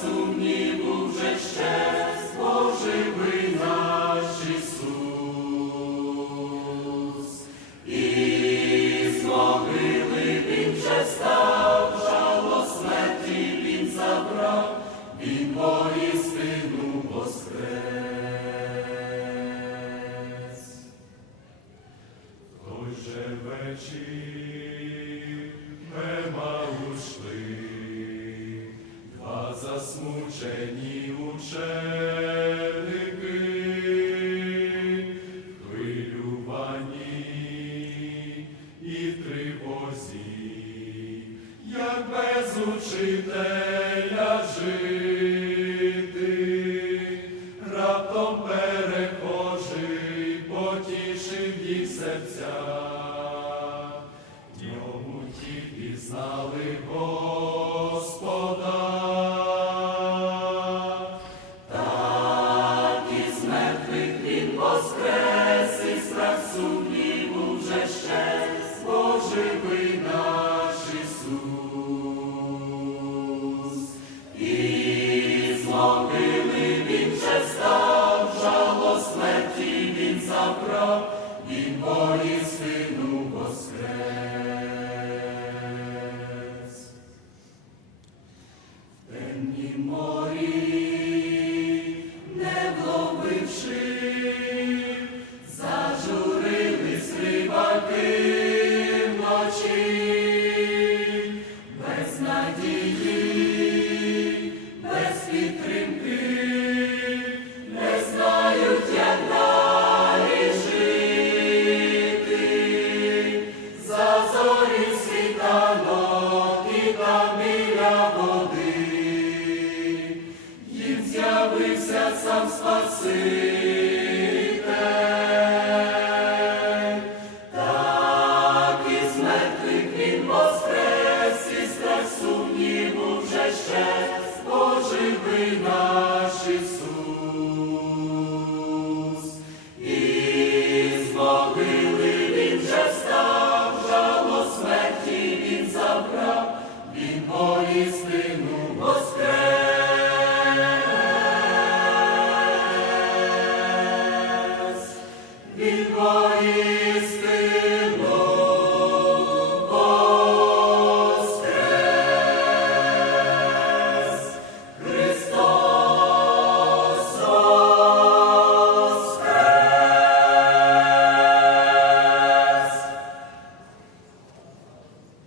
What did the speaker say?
сумніву вже щез, оживи наш Ісус. І з могили він смерті він забрав, він воістину воскрес. Той же вечір засмучені ученики, хвилювані і в тривозі, як без учителя жити, раптом перехожий потішив їх серця, в ньому ті пізнали Господа. Воскрес, Сам Спаситель, і з він воскрес, і страх сумніву вже ще, Божий наш Ісус. І з він вже став, жало він забрав, він істину Господь.